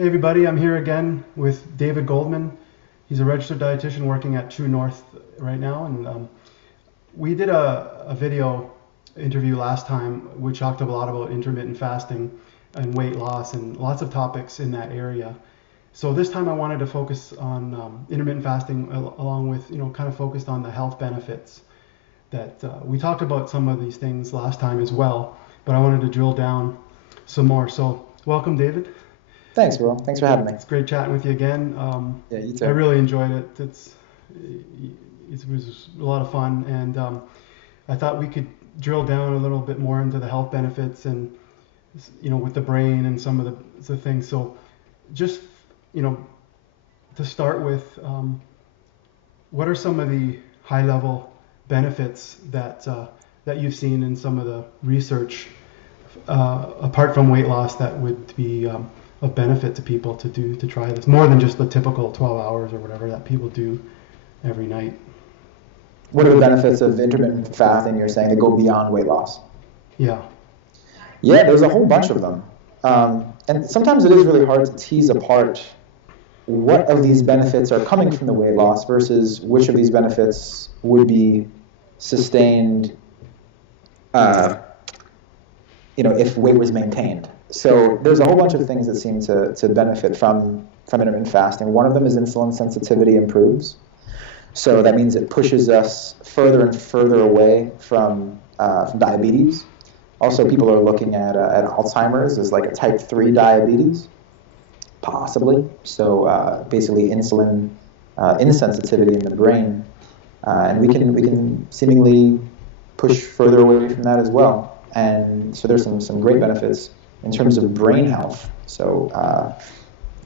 Hey everybody, I'm here again with David Goldman. He's a registered dietitian working at True North right now, and we did a video interview last time which talked a lot about intermittent fasting and weight loss and lots of topics in that area. So this time I wanted to focus on intermittent fasting along with, kind of focused on the health benefits that we talked about some of these things last time as well, but I wanted to drill down some more. So welcome, David. Thanks, Will. Thanks for having me. It's great chatting with you again. Yeah, you too. I really enjoyed it. It was a lot of fun, and I thought we could drill down a little bit more into the health benefits and, with the brain and some of the things. So just, to start with, what are some of the high-level benefits that you've seen in some of the research, apart from weight loss, that would be of benefit to people to try this, more than just the typical 12 hours or whatever that people do every night? What are the benefits of intermittent fasting, you're saying, that go beyond weight loss? Yeah. Yeah, there's a whole bunch of them. And sometimes it is really hard to tease apart what of these benefits are coming from the weight loss versus which of these benefits would be sustained if weight was maintained. So there's a whole bunch of things that seem to benefit from intermittent fasting. One of them is insulin sensitivity improves. So that means it pushes us further and further away from diabetes. Also, people are looking at Alzheimer's as like a type 3 diabetes, possibly. So basically insulin insensitivity in the brain. And we can seemingly push further away from that as well. And so there's some great benefits in terms of brain health. So,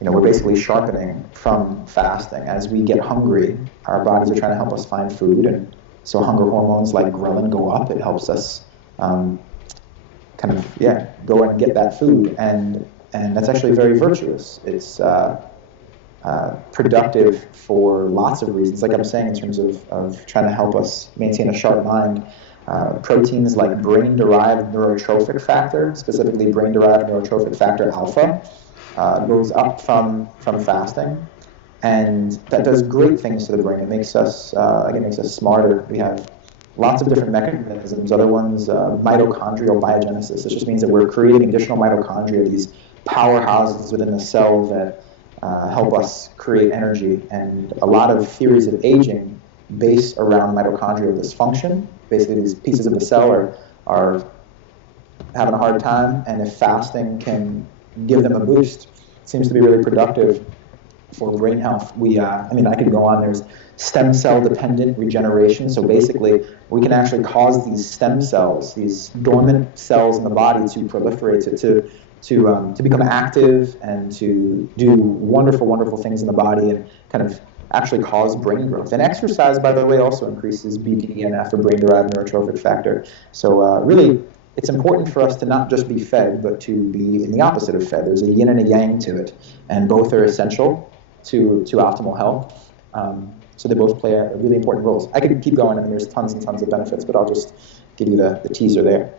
we're basically sharpening from fasting. As we get hungry, our bodies are trying to help us find food, and so hunger hormones like ghrelin go up. It helps us go and get that food, and that's actually very virtuous. It's productive for lots of reasons, like I'm saying, in terms of trying to help us maintain a sharp mind. Proteins like brain-derived neurotrophic factor, specifically brain-derived neurotrophic factor alpha, goes up from fasting, and that does great things to the brain. It makes us smarter. We have lots of different mechanisms. Other ones, mitochondrial biogenesis. This just means that we're creating additional mitochondria, these powerhouses within the cell that help us create energy. And a lot of theories of aging base around mitochondrial dysfunction. Basically, these pieces of the cell are having a hard time, and if fasting can give them a boost, it seems to be really productive for brain health. I could go on. There's stem cell dependent regeneration. So basically, we can actually cause these stem cells, these dormant cells in the body, to proliferate, to become active and to do wonderful, wonderful things in the body, and kind of actually cause brain growth. And exercise, by the way, also increases BDNF, or brain-derived neurotrophic factor. So really, it's important for us to not just be fed, but to be in the opposite of fed. There's a yin and a yang to it, and both are essential to optimal health. So they both play a really important roles. I could keep going, and there's tons and tons of benefits, but I'll just give you the teaser there.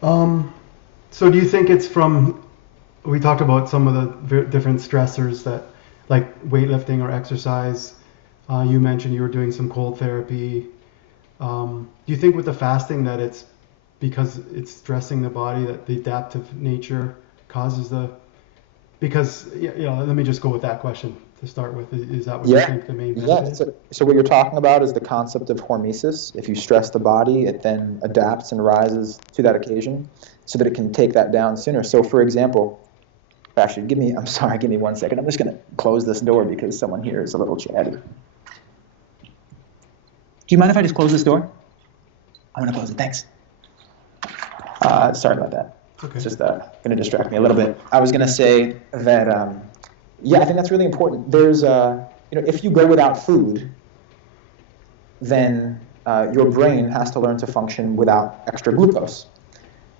So do you think it's from, we talked about some of the different stressors that, like weightlifting or exercise. You mentioned you were doing some cold therapy. Do you think with the fasting that it's because it's stressing the body, that the adaptive nature causes let me just go with that question to start with. Is that what you think the main benefit is? So what you're talking about is the concept of hormesis. If you stress the body, it then adapts and rises to that occasion so that it can take that down sooner. So for example, actually, give me 1 second. I'm just going to close this door because someone here is a little chatty. Do you mind if I just close this door? I'm going to close it. Thanks. Sorry about that. Okay. It's just going to distract me a little bit. I was going to say that, I think that's really important. There's, if you go without food, then your brain has to learn to function without extra glucose.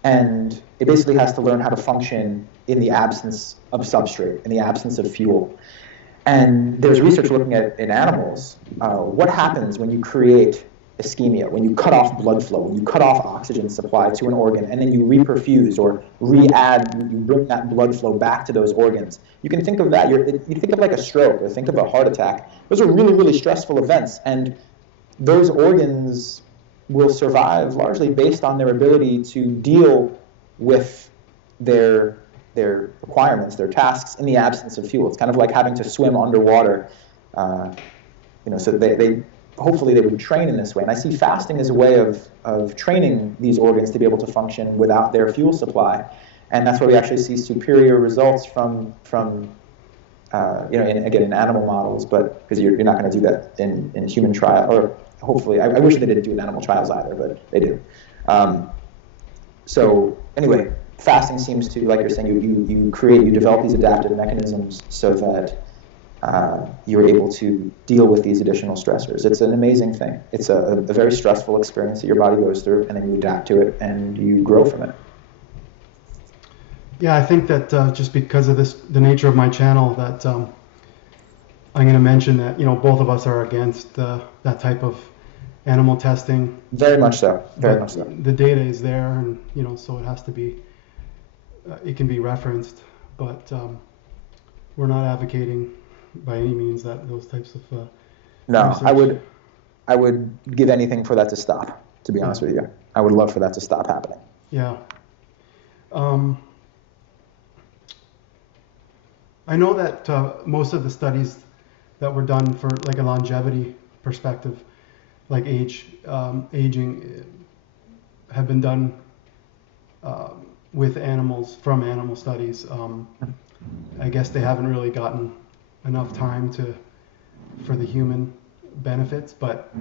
And it basically has to learn how to function in the absence of substrate, in the absence of fuel. And there's research looking at in animals, what happens when you create ischemia, when you cut off blood flow, when you cut off oxygen supply to an organ, and then you reperfuse or re-add, you bring that blood flow back to those organs. You can think of that, you think of like a stroke or think of a heart attack. Those are really, really stressful events, and those organs will survive largely based on their ability to deal with their requirements, their tasks in the absence of fuel. It's kind of like having to swim underwater. So they hopefully they would train in this way. And I see fasting as a way of training these organs to be able to function without their fuel supply. And that's why we actually see superior results from in animal models, but because you're not going to do that in human trial, or hopefully, I wish they didn't do it in animal trials either, but they do. So anyway, fasting seems to, like you're saying, you develop these adaptive mechanisms so that you're able to deal with these additional stressors. It's an amazing thing. It's a very stressful experience that your body goes through, and then you adapt to it and you grow from it. Yeah, I think that just because of the nature of my channel, that I'm going to mention that both of us are against that type of animal testing. Very much so. Very much so. The data is there, and so it has to be. It can be referenced, but we're not advocating by any means that those types of. No, research. I would give anything for that to stop. To be honest with you, I would love for that to stop happening. Yeah. I know that most of the studies that were done for like a longevity perspective, like aging, have been done with animals from animal studies. I guess they haven't really gotten enough time for the human benefits, but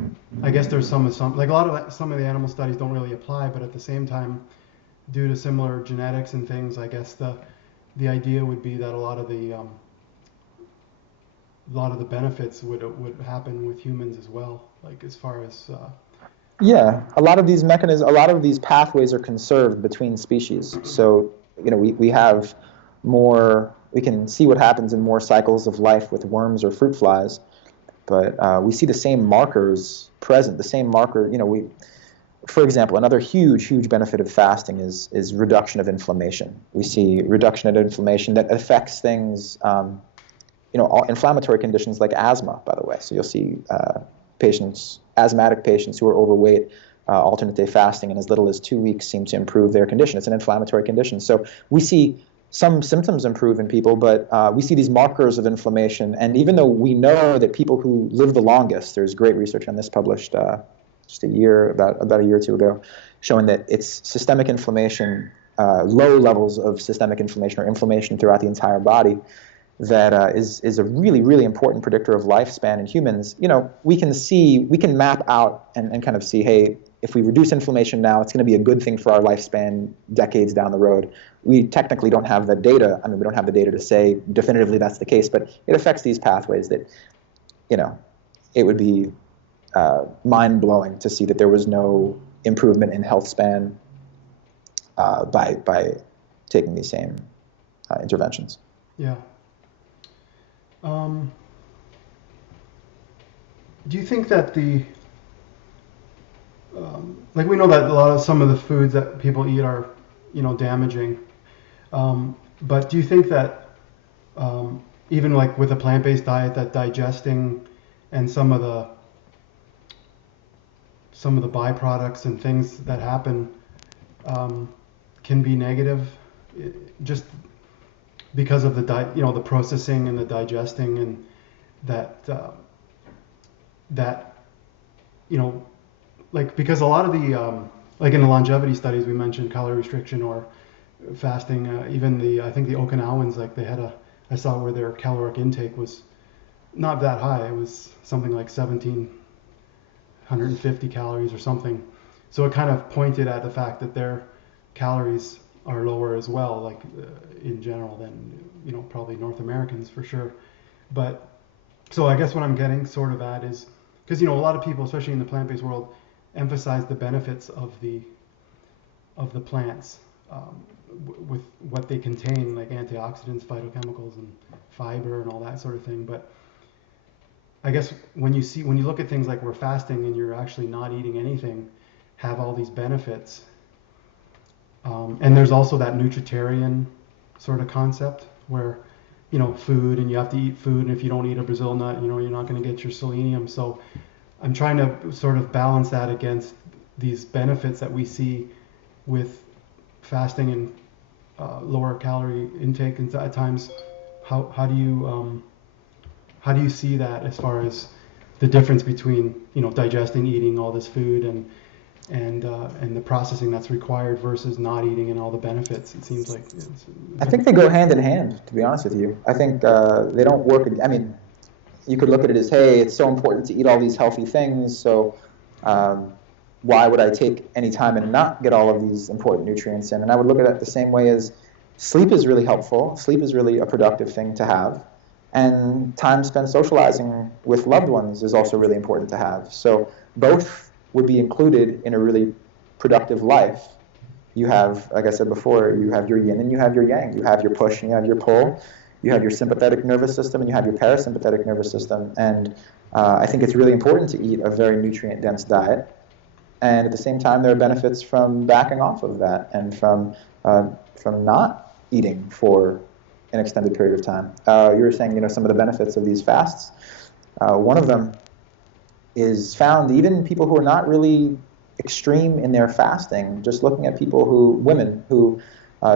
I guess there's some like some of the animal studies don't really apply, but at the same time, due to similar genetics and things, I guess the idea would be that a lot of the benefits would happen with humans as well, like as far as yeah, a lot of these mechanisms, a lot of these pathways are conserved between species. So we have more, we can see what happens in more cycles of life with worms or fruit flies, but we see the same markers present, the same marker. For example, another huge benefit of fasting is reduction of inflammation. We see reduction of inflammation that affects things, inflammatory conditions like asthma, by the way. So you'll see asthmatic patients who are overweight, alternate day fasting in as little as 2 weeks seem to improve their condition. It's an inflammatory condition. So we see some symptoms improve in people, but we see these markers of inflammation. And even though we know that people who live the longest, there's great research on this published just about a year or two ago, showing that it's systemic inflammation, low levels of systemic inflammation or inflammation throughout the entire body, that is a really important predictor of lifespan in humans. We can map out and kind of see, hey, if we reduce inflammation now, it's going to be a good thing for our lifespan decades down the road. We technically don't have the data. I mean, we don't have the data to say definitively that's the case, but it affects these pathways that, it would be mind-blowing to see that there was no improvement in health span by taking these same interventions. Yeah. Do you think that like we know that some of the foods that people eat are, damaging, but do you think that even like with a plant-based diet, that digesting and some of the byproducts and things that happen can be negative, just because of the processing and the digesting, and that like, because a lot of the like in the longevity studies we mentioned calorie restriction or fasting, even I think the Okinawans, like I saw where their caloric intake was not that high. It was something like 1,750 calories or something. So it kind of pointed at the fact that their calories are lower as well, like in general than probably North Americans for sure. But so I guess what I'm getting sort of at is, because a lot of people, especially in the plant-based world, emphasize the benefits of the plants with what they contain, like antioxidants, phytochemicals, and fiber, and all that sort of thing. But I guess when you look at things like we're fasting and you're actually not eating anything, have all these benefits. And there's also that nutritarian sort of concept where, food, and you have to eat food, and if you don't eat a Brazil nut, you're not going to get your selenium. So I'm trying to sort of balance that against these benefits that we see with fasting and lower calorie intake, and at times, how do you see that as far as the difference between digesting, eating all this food, and the processing that's required versus not eating and all the benefits? It seems like I think they go hand in hand, to be honest with you. I think they don't work. I mean, you could look at it as, hey, it's so important to eat all these healthy things, so why would I take any time and not get all of these important nutrients in? And I would look at it the same way as sleep is really helpful. Sleep is really a productive thing to have. And time spent socializing with loved ones is also really important to have. So both would be included in a really productive life. You have, like I said before, you have your yin and you have your yang. You have your push and you have your pull. You have your sympathetic nervous system and you have your parasympathetic nervous system. And I think it's really important to eat a very nutrient-dense diet. And at the same time, there are benefits from backing off of that and from not eating for an extended period of time. You were saying, some of the benefits of these fasts. One of them is found even in people who are not really extreme in their fasting. Just looking at women who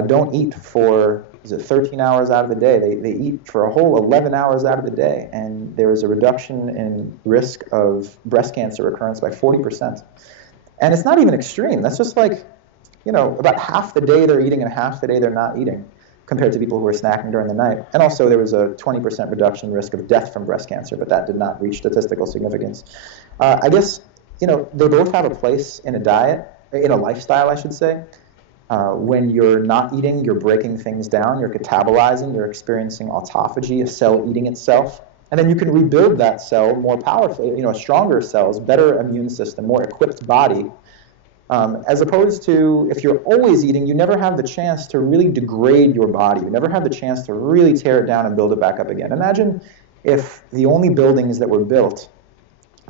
don't eat for 13 hours out of the day. They eat for a whole 11 hours out of the day, and there is a reduction in risk of breast cancer recurrence by 40%. And it's not even extreme. That's just like, about half the day they're eating and half the day they're not eating, compared to people who are snacking during the night. And also there was a 20% reduction in risk of death from breast cancer, but that did not reach statistical significance. I guess, they both have a place in a diet, in a lifestyle, I should say. When you're not eating, you're breaking things down, you're catabolizing, you're experiencing autophagy, a cell eating itself. And then you can rebuild that cell more powerfully, stronger cells, better immune system, more equipped body. As opposed to if you're always eating, you never have the chance to really degrade your body. You never have the chance to really tear it down and build it back up again. Imagine if the only buildings that were built,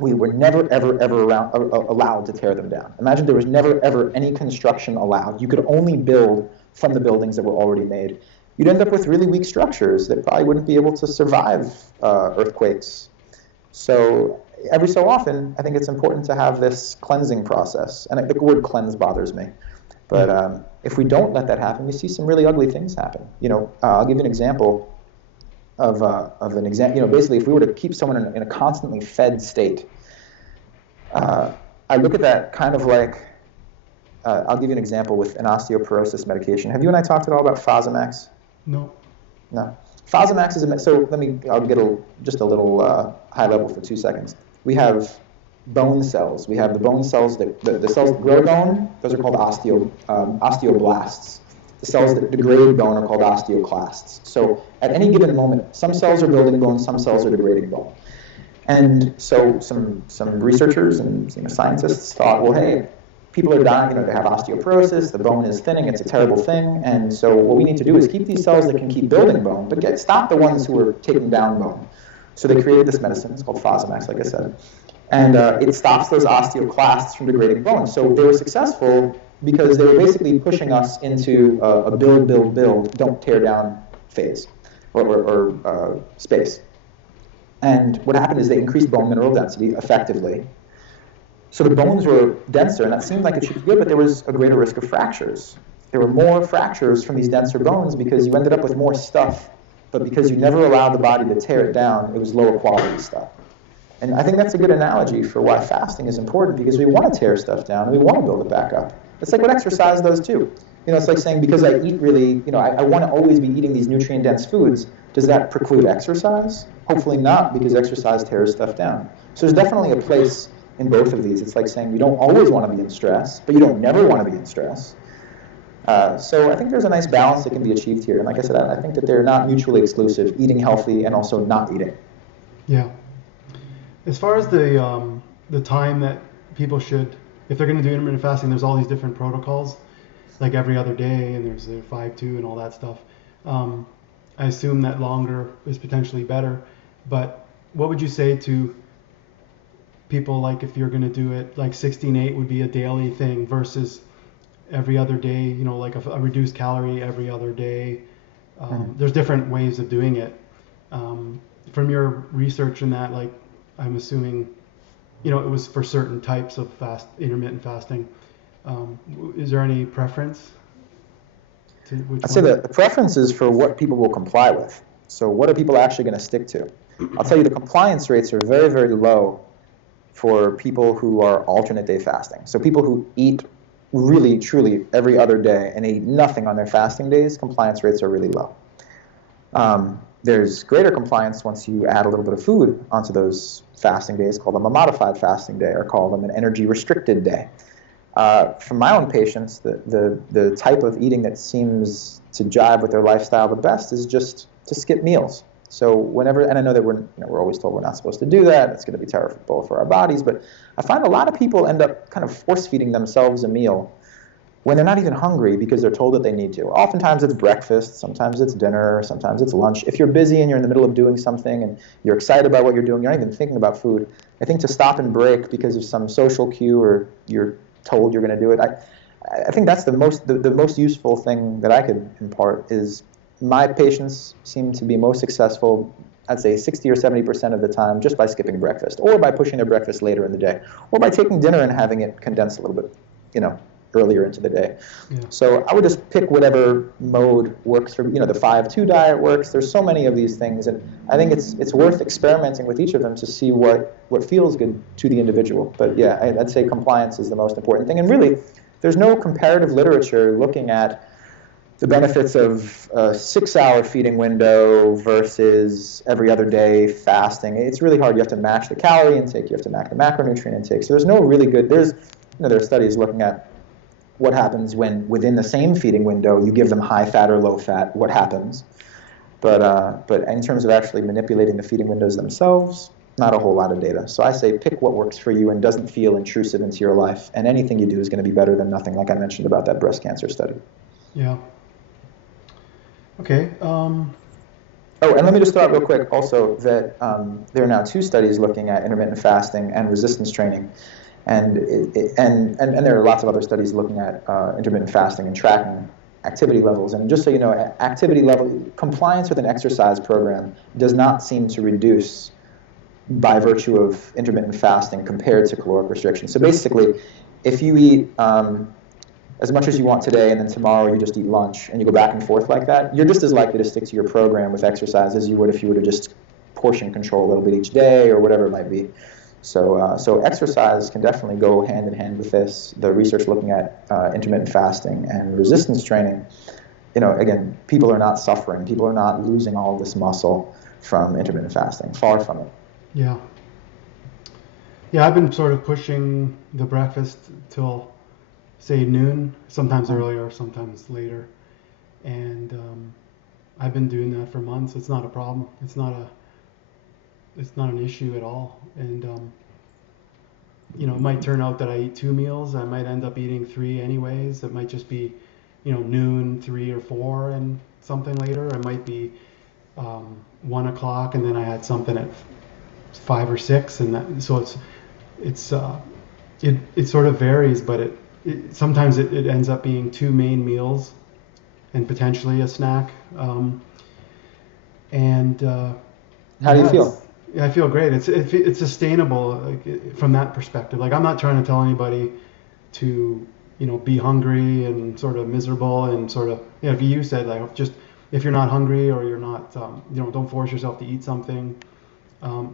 we were never, ever, ever allowed to tear them down. Imagine there was never, ever any construction allowed. You could only build from the buildings that were already made. You'd end up with really weak structures that probably wouldn't be able to survive earthquakes. So every so often, I think it's important to have this cleansing process. And the word cleanse bothers me. But if we don't let that happen, you see some really ugly things happen. I'll give you an example of an example. Basically, if we were to keep someone in a constantly fed state, I look at that kind of like, I'll give you an example with an osteoporosis medication. Have you and I talked at all about Fosamax? No. No. Fosamax is I'll get just a little high level for 2 seconds. We have bone cells. We have the bone cells, the cells that grow bone, those are called osteoblasts. The cells that degrade bone are called osteoclasts. So at any given moment, some cells are building bone, some cells are degrading bone. And so some researchers and scientists thought, well, hey, people are dying, they have osteoporosis, the bone is thinning, it's a terrible thing, and so what we need to do is keep these cells that can keep building bone, but stop the ones who are taking down bone. So they created this medicine, it's called Fosamax, like I said, and it stops those osteoclasts from degrading bone. So they were successful because they were basically pushing us into a build, don't tear down phase, or space. And what happened is they increased bone mineral density effectively. So the bones were denser, and that seemed like it should be good, but there was a greater risk of fractures. There were more fractures from these denser bones because you ended up with more stuff, but because you never allowed the body to tear it down, it was lower quality stuff. And I think that's a good analogy for why fasting is important, because we want to tear stuff down and we want to build it back up. It's like what exercise does too. It's like saying because I eat really, I want to always be eating these nutrient-dense foods, does that preclude exercise? Hopefully not, because exercise tears stuff down. So there's definitely a place in both of these. It's like saying you don't always want to be in stress, but you don't never want to be in stress. So I think there's a nice balance that can be achieved here. And like I said, I think that they're not mutually exclusive, eating healthy and also not eating. Yeah. As far as the time that people should, if they're going to do intermittent fasting, there's all these different protocols, like every other day, and there's the 5-2 and all that stuff. I assume that longer is potentially better, but what would you say to people, like if you're going to do it, like 16/8 would be a daily thing versus every other day, you know, like a reduced calorie every other day. There's different ways of doing it. From your research in that, like, I'm assuming, you know, it was for certain types of intermittent fasting. Is there any preference to which I'd say one? that the preference is for what people will comply with. So what are people actually going to stick to? I'll tell you the compliance rates are very, very low for people who are alternate day fasting. So people who eat really, truly every other day and eat nothing on their fasting days, compliance rates are really low. There's greater compliance once you add a little bit of food onto those fasting days, call them a modified fasting day or call them an energy restricted day. From my own patients, the type of eating that seems to jive with their lifestyle the best is just to skip meals. So whenever, and I know that we're always told we're not supposed to do that, it's going to be terrible for our bodies, but I find a lot of people end up kind of force-feeding themselves a meal when they're not even hungry because they're told that they need to. Oftentimes it's breakfast, sometimes it's dinner, sometimes it's lunch. If you're busy and you're in the middle of doing something and you're excited about what you're doing, you're not even thinking about food. I think to stop and break because of some social cue or you're told you're going to do it, I think that's the most useful thing that I could impart is my patients seem to be most successful, I'd say 60 or 70% of the time, just by skipping breakfast or by pushing their breakfast later in the day or by taking dinner and having it condensed a little bit, earlier into the day. Yeah. So I would just pick whatever mode works for, the 5-2 diet works. There's so many of these things, and I think it's worth experimenting with each of them to see what feels good to the individual. But yeah, I'd say compliance is the most important thing. And really, there's no comparative literature looking at the benefits of a 6-hour feeding window versus every other day fasting. It's really hard. You have to match the calorie intake. You have to match the macronutrient intake. So there's no really good, there are studies looking at what happens when within the same feeding window you give them high fat or low fat, what happens. But in terms of actually manipulating the feeding windows themselves, not a whole lot of data. So I say pick what works for you and doesn't feel intrusive into your life, and anything you do is going to be better than nothing, like I mentioned about that breast cancer study. Yeah. Okay. Oh, and let me just throw out real quick also that there are now 2 studies looking at intermittent fasting and resistance training. And there are lots of other studies looking at intermittent fasting and tracking activity levels. And just so you know, activity level compliance with an exercise program does not seem to reduce by virtue of intermittent fasting compared to caloric restriction. So basically, if you eat as much as you want today and then tomorrow you just eat lunch and you go back and forth like that, you're just as likely to stick to your program with exercise as you would if you were to just portion control a little bit each day or whatever it might be. So exercise can definitely go hand in hand with this. The research looking at intermittent fasting and resistance training, again, people are not suffering. People are not losing all this muscle from intermittent fasting. Far from it. Yeah. Yeah, I've been sort of pushing the breakfast till, say, noon, sometimes earlier, sometimes later. And I've been doing that for months. It's not a problem. It's not an issue at all. And, it might turn out that I eat 2 meals. I might end up eating 3 anyways. It might just be, noon, 3 or 4 and something later. It might be 1 o'clock and then I had something at 5 or 6. And so it sort of varies, but sometimes it ends up being 2 main meals and potentially a snack. How do you feel? Yeah, I feel great. It's sustainable from that perspective. Like, I'm not trying to tell anybody to, be hungry and sort of miserable and sort of, like you said, like, just if you're not hungry or you're not, don't force yourself to eat something.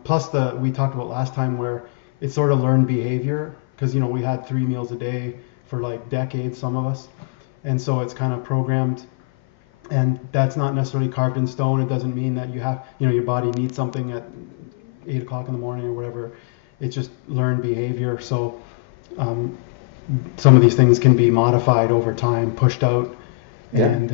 Plus we talked about last time where it's sort of learned behavior because, we had 3 meals a day for like decades, some of us. And so it's kind of programmed. And that's not necessarily carved in stone. It doesn't mean that you have, your body needs something at 8 o'clock in the morning or whatever. It's just learned behavior. So some of these things can be modified over time, pushed out. Yeah. And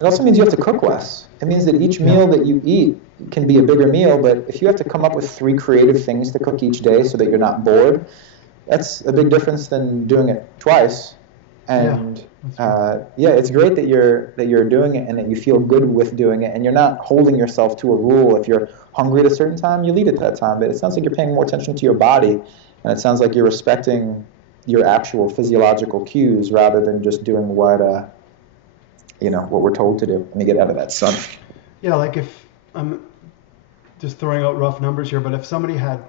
it also means you have to cook less. It means that each meal that you eat can be a bigger meal, but if you have to come up with 3 creative things to cook each day so that you're not bored, that's a big difference than doing it twice. Yeah, And that's true. yeah, it's great that you're doing it and that you feel good with doing it, and you're not holding yourself to a rule. If you're hungry at a certain time, you eat at that time. But it sounds like you're paying more attention to your body, and it sounds like you're respecting your actual physiological cues rather than just doing what we're told to do. Let me get out of that sun. Yeah, like if I'm just throwing out rough numbers here, but if somebody had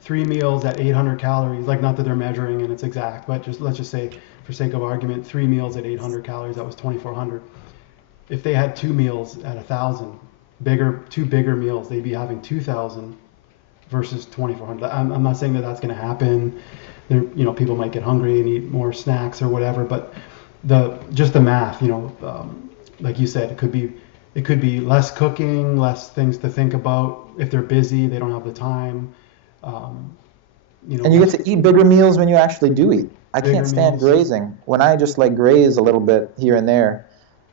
3 meals at 800 calories, like not that they're measuring and it's exact, but just let's just say for sake of argument, 3 meals at 800 calories, that was 2,400. If they had 2 meals at 1,000, two bigger meals, they'd be having 2,000 versus 2,400. I'm not saying that that's going to happen. There, people might get hungry and eat more snacks or whatever, but just the math, like you said, it could be less cooking, less things to think about. If they're busy, they don't have the time. Um, And you get less to eat bigger meals when you actually do eat. I can't bigger stand meals. grazing. When I just like graze a little bit here and there,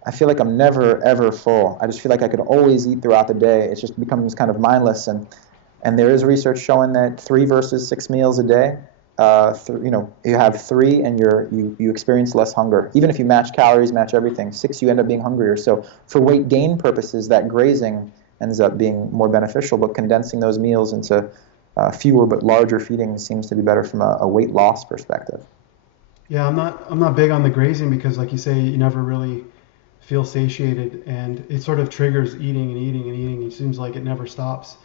I feel like I'm never ever full. I just feel like I could always eat throughout the day. It just becomes kind of mindless. And there is research showing that 3 versus 6 meals a day, you have three and you experience less hunger. Even if you match calories, match everything, 6 you end up being hungrier. So for weight gain purposes, that grazing ends up being more beneficial, but condensing those meals into fewer but larger feedings seems to be better from a weight loss perspective. Yeah, I'm not big on the grazing because, like you say, you never really feel satiated, and it sort of triggers eating and eating and eating. It seems like it never stops.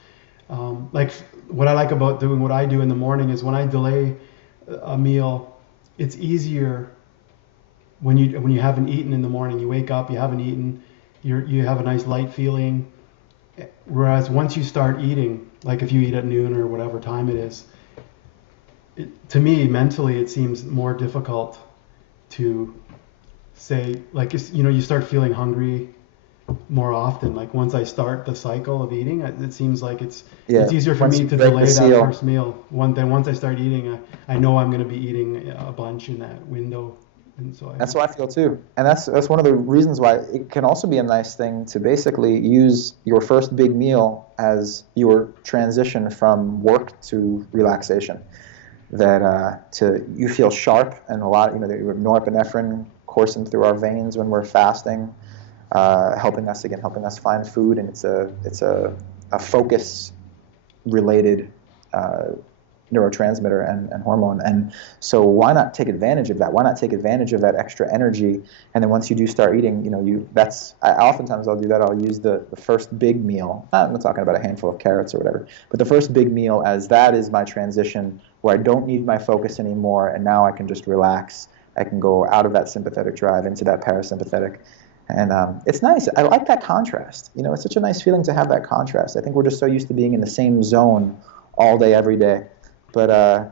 Like what I like about doing what I do in the morning is when I delay a meal, it's easier when you haven't eaten in the morning. You wake up, you haven't eaten, you have a nice light feeling. Whereas once you start eating, like if you eat at noon or whatever time it is, to me mentally it seems more difficult to say, like, you start feeling hungry more often. Like once I start the cycle of eating, it seems like it's Yeah, easier for once me you to break the delay that seal. first meal. Then once I start eating, I know I'm going to be eating a bunch in that window, and so That's what I feel too. And that's one of the reasons why it can also be a nice thing to basically use your first big meal as your transition from work to relaxation. That to you feel sharp and a lot, the norepinephrine coursing through our veins when we're fasting, helping us find food, and it's a focus related uh, neurotransmitter and hormone. And so why not take advantage of that? Why not take advantage of that extra energy? And then once you do start eating, oftentimes I'll do that. I'll use the first big meal. I'm not talking about a handful of carrots or whatever, but the first big meal as that is my transition where I don't need my focus anymore, and now I can just relax. I can go out of that sympathetic drive into that parasympathetic. And it's nice. I like that contrast. It's such a nice feeling to have that contrast. I think we're just so used to being in the same zone all day, every day. But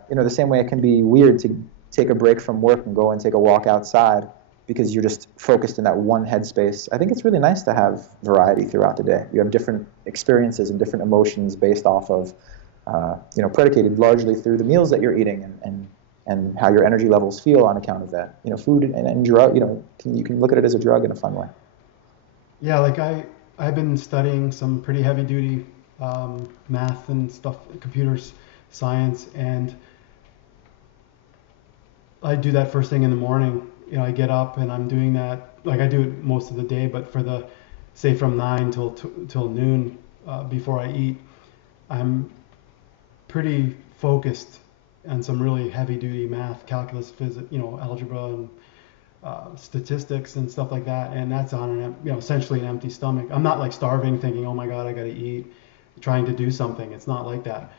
the same way it can be weird to take a break from work and go and take a walk outside because you're just focused in that one headspace. I think it's really nice to have variety throughout the day. You have different experiences and different emotions based off of, predicated largely through the meals that you're eating and how your energy levels feel on account of that. Food and drug. You can look at it as a drug in a fun way. yeah, like I've been studying some pretty heavy duty math and stuff, computers science, and I do that first thing in the morning. I get up and I'm doing that. Like I do it most of the day, but for the say from 9 till noon, before I eat, I'm pretty focused on some really heavy duty math, calculus, physics, algebra and statistics and stuff like that. And that's on essentially an empty stomach. I'm not like starving, thinking, oh my god, I got to eat, trying to do something. It's not like that.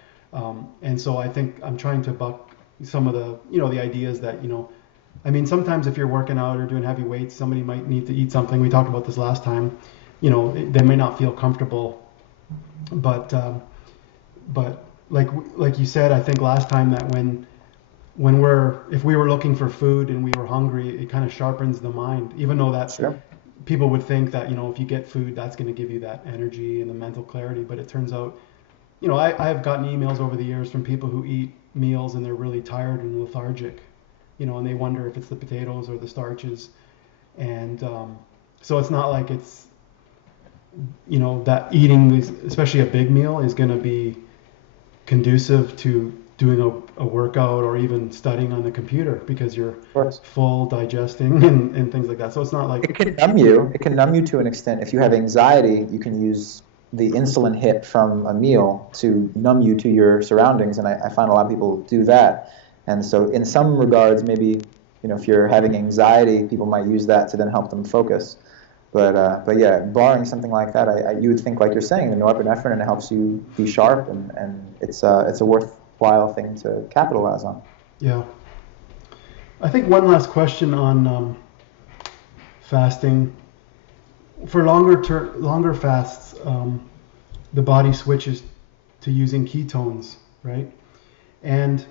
And so I think I'm trying to buck some of the ideas that, I mean, sometimes if you're working out or doing heavy weights, somebody might need to eat something. We talked about this last time. They may not feel comfortable, but but like you said, I think last time that if we were looking for food and we were hungry, it kind of sharpens the mind. Even though that Sure. people would think that if you get food, that's going to give you that energy and the mental clarity, but it turns out, I've gotten emails over the years from people who eat meals and they're really tired and lethargic, and they wonder if it's the potatoes or the starches. And so it's not like it's, that eating, especially a big meal, is going to be conducive to doing a workout or even studying on the computer because you're Of course. full digesting and things like that. So it's not like It can numb you. It can numb you to an extent. If you have anxiety, you can use the insulin hit from a meal to numb you to your surroundings, and I find a lot of people do that. And so in some regards, maybe, if you're having anxiety, people might use that to then help them focus. But yeah, barring something like that, you would think, like you're saying, the norepinephrine, and it helps you be sharp, and it's a worthwhile thing to capitalize on. Yeah. I think one last question on fasting. For longer fasts, the body switches to using ketones, right? And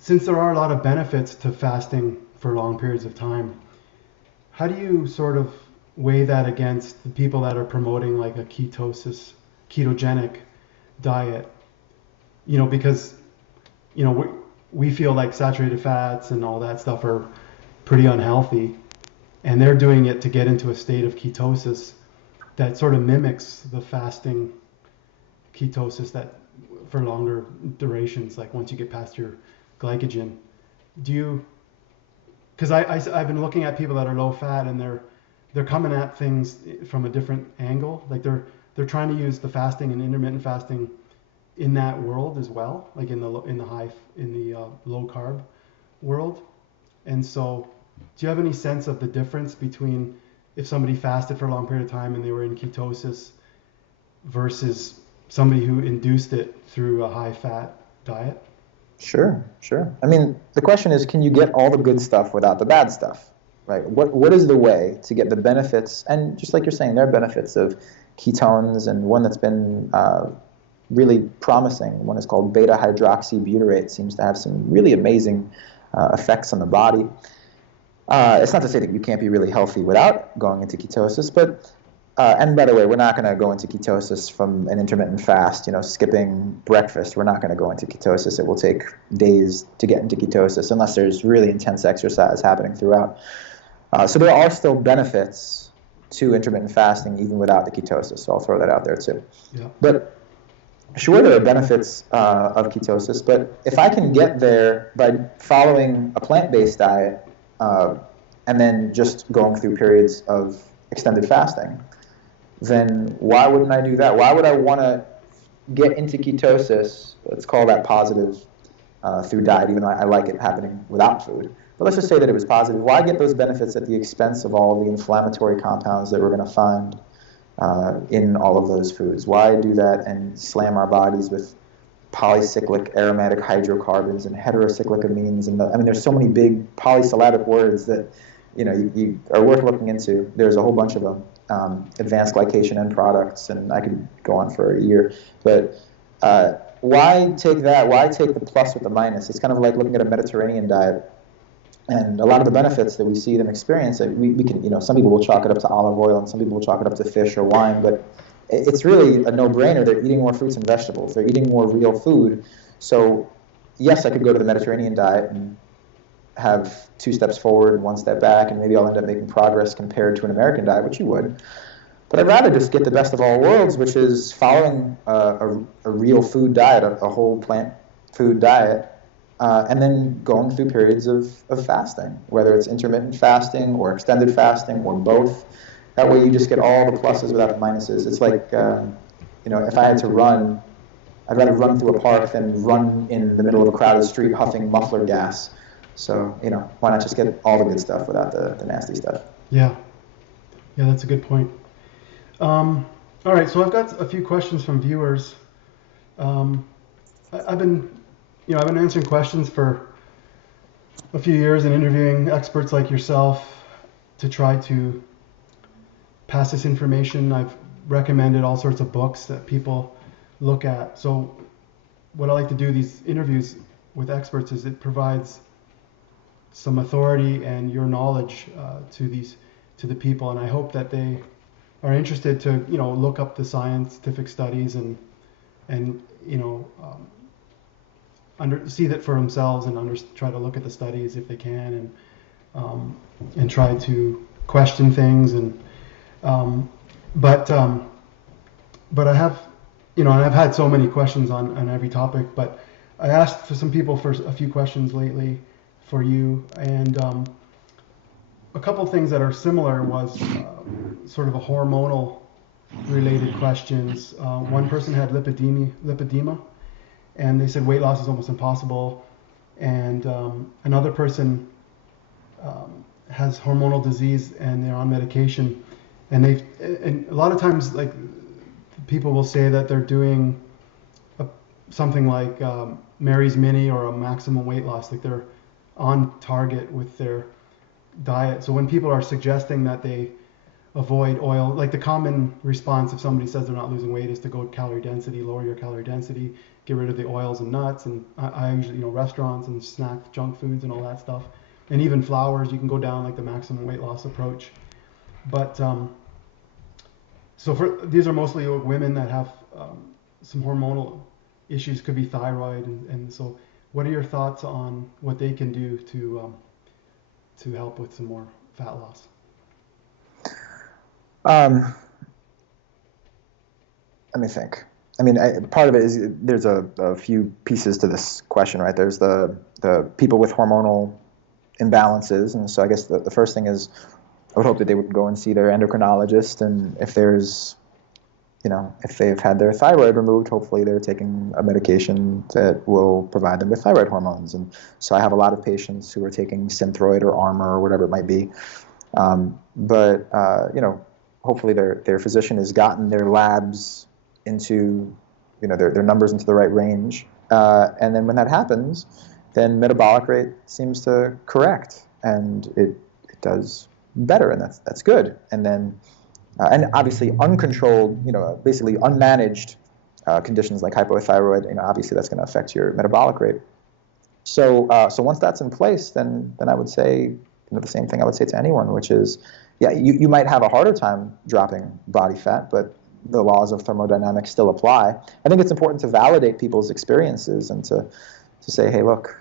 since there are a lot of benefits to fasting for long periods of time, how do you sort of weigh that against the people that are promoting like a ketogenic diet? Because, we feel like saturated fats and all that stuff are pretty unhealthy, and they're doing it to get into a state of ketosis that sort of mimics the fasting ketosis that for longer durations, like once you get past your glycogen. Because I've been looking at people that are low fat, and they're coming at things from a different angle. Like they're trying to use the fasting and intermittent fasting in that world as well, like in the low carb world. And so, do you have any sense of the difference between if somebody fasted for a long period of time and they were in ketosis versus somebody who induced it through a high fat diet? Sure. I mean, the question is, can you get all the good stuff without the bad stuff, right? What is the way to get the benefits? And just like you're saying, there are benefits of ketones, and one that's been really promising, one is called beta-hydroxybutyrate, seems to have some really amazing effects on the body. It's not to say that you can't be really healthy without going into ketosis, but and by the way, we're not going to go into ketosis from an intermittent fast, skipping breakfast. We're not going to go into ketosis. It will take days to get into ketosis unless there's really intense exercise happening throughout. So there are still benefits to intermittent fasting even without the ketosis, so I'll throw that out there too. Yeah. But sure, there are benefits of ketosis, but if I can get there by following a plant-based diet and then just going through periods of extended fasting, then why wouldn't I do that? Why would I want to get into ketosis, let's call that positive, through diet, even though I like it happening without food? But let's just say that it was positive. Why get those benefits at the expense of all the inflammatory compounds that we're going to find in all of those foods? Why do that and slam our bodies with polycyclic aromatic hydrocarbons and heterocyclic amines? And there's so many big polysyllabic words that you are worth looking into. There's a whole bunch of them. Advanced glycation end products, and I could go on for a year. But why take that? Why take the plus with the minus? It's kind of like looking at a Mediterranean diet. And a lot of the benefits that we see them experience, we can, some people will chalk it up to olive oil, and some people will chalk it up to fish or wine, but it's really a no-brainer. They're eating more fruits and vegetables. They're eating more real food. So, yes, I could go to the Mediterranean diet and have 2 steps forward and 1 step back, and maybe I'll end up making progress compared to an American diet, which you would. But I'd rather just get the best of all worlds, which is following a real food diet, a whole plant food diet, and then going through periods of fasting, whether it's intermittent fasting or extended fasting or both. That way you just get all the pluses without the minuses. It's like, if I had to run, I'd rather run through a park than run in the middle of a crowded street huffing muffler gas. So, why not just get all the good stuff without the nasty stuff? Yeah, that's a good point. All right, so I've got a few questions from viewers. I've been answering questions for a few years and interviewing experts like yourself to try to pass this information. I've recommended all sorts of books that people look at. So what I like to do these interviews with experts is it provides some authority and your knowledge to the people, and I hope that they are interested to look up the scientific studies and see that for themselves and try to look at the studies if they can and try to question things but I have and I've had so many questions on every topic, but I asked for some people for a few questions lately for you, and a couple things that are similar was sort of a hormonal related questions. One person had lipedema, and they said weight loss is almost impossible. And another person has hormonal disease and they're on medication. And a lot of times, like, people will say that they're doing something like Mary's Mini or a maximum weight loss, like they're on target with their diet. So when people are suggesting that they avoid oil, like the common response if somebody says they're not losing weight is to go calorie density, lower your calorie density, get rid of the oils and nuts, and I usually, restaurants and snack junk foods and all that stuff, and even flours, you can go down like the maximum weight loss approach. But so these are mostly women that have some hormonal issues, could be thyroid, and so what are your thoughts on what they can do to help with some more fat loss? Let me think. I mean, part of it is there's a few pieces to this question, right? There's the people with hormonal imbalances, and so I guess the first thing is I would hope that they would go and see their endocrinologist, and if there's, if they've had their thyroid removed, hopefully they're taking a medication that will provide them with thyroid hormones. And so I have a lot of patients who are taking Synthroid or Armour or whatever it might be, but hopefully their physician has gotten their labs into, their numbers into the right range. And then when that happens, then metabolic rate seems to correct, and it does better, and that's good. And then, and obviously uncontrolled, basically unmanaged conditions like hypothyroid, obviously that's going to affect your metabolic rate. So once that's in place, then I would say, the same thing I would say to anyone, which is, yeah, you might have a harder time dropping body fat, but the laws of thermodynamics still apply. I think it's important to validate people's experiences and to say, hey, look,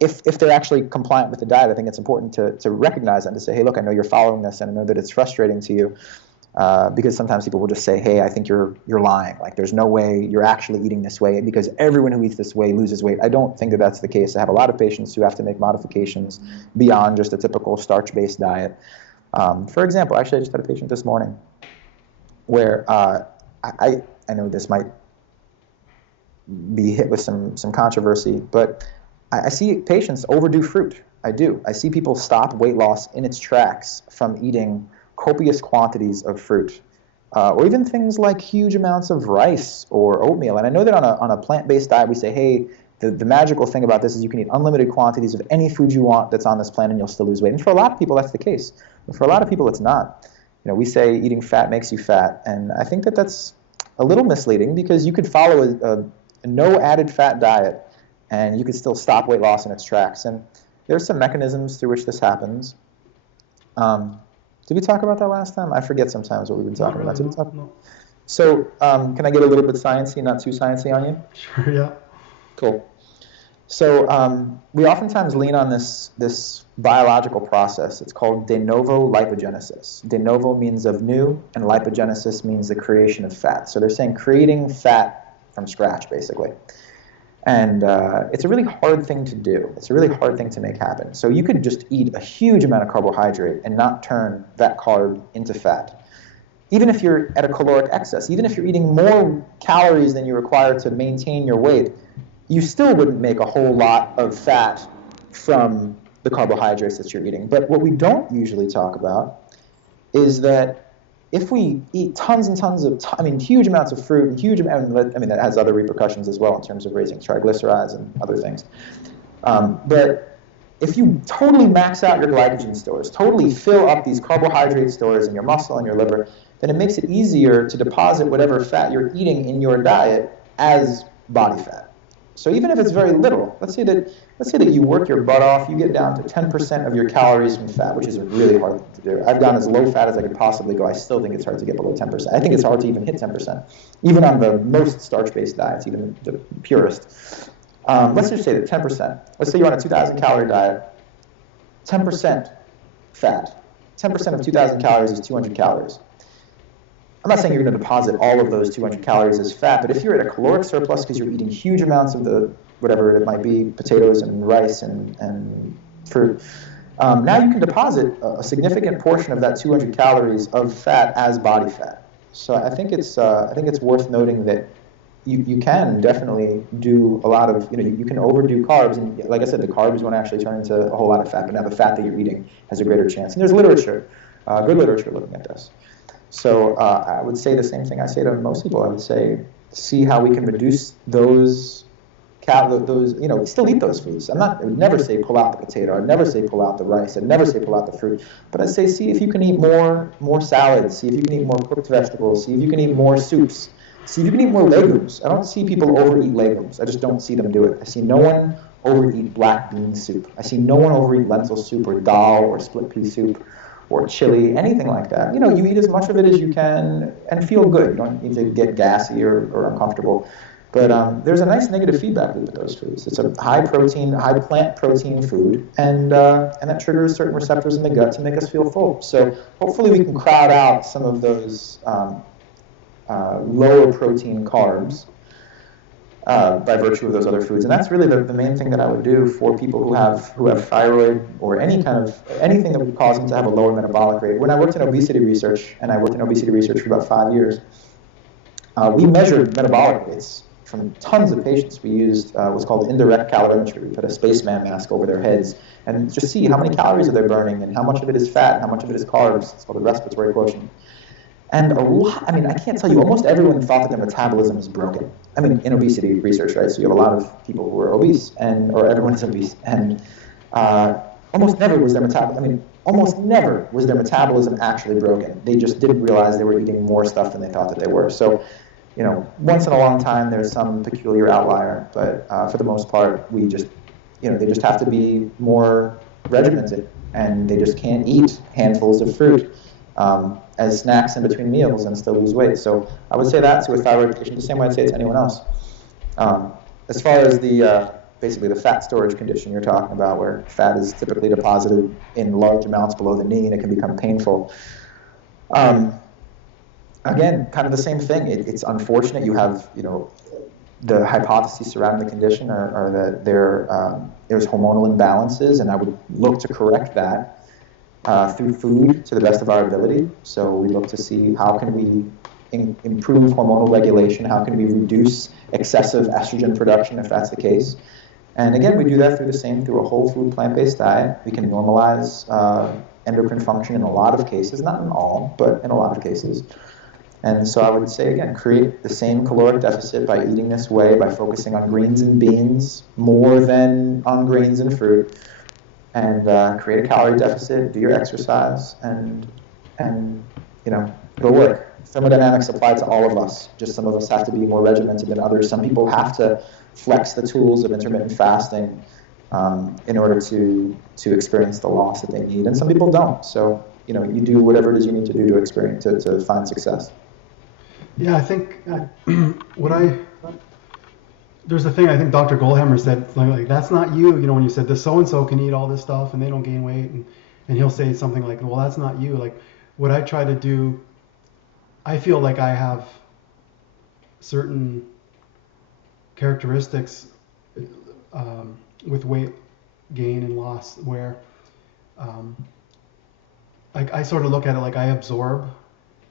if they're actually compliant with the diet, I think it's important to recognize that and to say, hey, look, I know you're following this, and I know that it's frustrating to you, because sometimes people will just say, hey, I think you're lying. Like, there's no way you're actually eating this way because everyone who eats this way loses weight. I don't think that that's the case. I have a lot of patients who have to make modifications beyond just a typical starch-based diet. For example, actually, I just had a patient this morning where I know this might be hit with some controversy, but I see patients overdo fruit. I do. I see people stop weight loss in its tracks from eating copious quantities of fruit, or even things like huge amounts of rice or oatmeal. And I know that on a plant-based diet, we say, hey, the magical thing about this is you can eat unlimited quantities of any food you want that's on this planet and you'll still lose weight. And for a lot of people, that's the case. But for a lot of people, it's not. We say eating fat makes you fat. And I think that that's a little misleading, because you could follow a no added fat diet and you could still stop weight loss in its tracks. And there's some mechanisms through which this happens. Did we talk about that last time? I forget sometimes what we've been talking about. Did we talk? No. So can I get a little bit sciencey, not too sciencey on you? Sure, yeah. Cool. So we oftentimes lean on this biological process. It's called de novo lipogenesis. De novo means of new, and lipogenesis means the creation of fat. So they're saying creating fat from scratch, basically. And it's a really hard thing to do. It's a really hard thing to make happen. So you could just eat a huge amount of carbohydrate and not turn that carb into fat. Even if you're at a caloric excess, even if you're eating more calories than you require to maintain your weight, you still wouldn't make a whole lot of fat from the carbohydrates that you're eating. But what we don't usually talk about is that if we eat tons and tons of, huge amounts of fruit and that has other repercussions as well in terms of raising triglycerides and other things. But if you totally max out your glycogen stores, totally fill up these carbohydrate stores in your muscle and your liver, then it makes it easier to deposit whatever fat you're eating in your diet as body fat. So even if it's very little, let's say that you work your butt off, you get down to 10% of your calories from fat, which is a really hard thing to do. I've gone as low fat as I could possibly go. I still think it's hard to get below 10%. I think it's hard to even hit 10%, even on the most starch-based diets, even the purest. Let's just say that 10%. Let's say you're on a 2,000 calorie diet, 10% fat. 10% of 2,000 calories is 200 calories. I'm not saying you're going to deposit all of those 200 calories as fat, but if you're at a caloric surplus because you're eating huge amounts of the whatever it might be, potatoes and rice and fruit, now you can deposit a significant portion of that 200 calories of fat as body fat. So I think it's worth noting that you can definitely do a lot of, you can overdo carbs, and like I said, the carbs won't actually turn into a whole lot of fat, but now the fat that you're eating has a greater chance. And there's literature, good literature looking at this. So I would say the same thing I say to most people. I would say, see how we can reduce those, still eat those foods. I would never say pull out the potato. I'd never say pull out the rice. I'd never say pull out the fruit. But I'd say see if you can eat more salads. See if you can eat more cooked vegetables. See if you can eat more soups. See if you can eat more legumes. I don't see people overeat legumes. I just don't see them do it. I see no one overeat black bean soup. I see no one overeat lentil soup or dal or split pea soup or chili, anything like that. You eat as much of it as you can and feel good. You don't need to get gassy or uncomfortable. But there's a nice negative feedback loop with those foods. It's a high protein, high plant protein food, and that triggers certain receptors in the gut to make us feel full. So hopefully we can crowd out some of those lower protein carbs by virtue of those other foods. And that's really the main thing that I would do for people who have thyroid or anything that would cause them to have a lower metabolic rate. When I worked in obesity research, and I worked in obesity research for about 5 years, we measured metabolic rates from tons of patients. We used what's called indirect calorimetry. We put a spaceman mask over their heads and just see how many calories are they burning and how much of it is fat and how much of it is carbs. It's called the respiratory quotient. And I can't tell you, almost everyone thought that their metabolism is broken. In obesity research, right? So you have a lot of people who are obese, or everyone is obese, and almost never was their metabolism actually broken. They just didn't realize they were eating more stuff than they thought that they were. So, once in a long time, there's some peculiar outlier, but for the most part, they just have to be more regimented, and they just can't eat handfuls of fruit as snacks in between meals and still lose weight. So I would say that to a thyroid patient the same way I'd say it to anyone else. As far as basically the fat storage condition you're talking about, where fat is typically deposited in large amounts below the knee and it can become painful. Again, kind of the same thing. It's unfortunate. You have, the hypotheses surrounding the condition are that there's hormonal imbalances, and I would look to correct that through food to the best of our ability. So we look to see how can we improve hormonal regulation, how can we reduce excessive estrogen production if that's the case. And again, we do that through a whole food plant-based diet. We can normalize endocrine function in a lot of cases, not in all, but in a lot of cases. And so I would say, again, create the same caloric deficit by eating this way, by focusing on greens and beans more than on grains and fruit, and create a calorie deficit, do your exercise, and it'll work. Thermodynamics apply to all of us. Just some of us have to be more regimented than others. Some people have to flex the tools of intermittent fasting in order to experience the loss that they need, and some people don't. So you do whatever it is you need to do to find success. Yeah, I think there's a thing I think Dr. Goldhammer said, like that's not you. When you said this so-and-so can eat all this stuff and they don't gain weight, and he'll say something like, well, that's not you. Like what I try to do, I feel like I have certain characteristics with weight gain and loss where I sort of look at it like I absorb.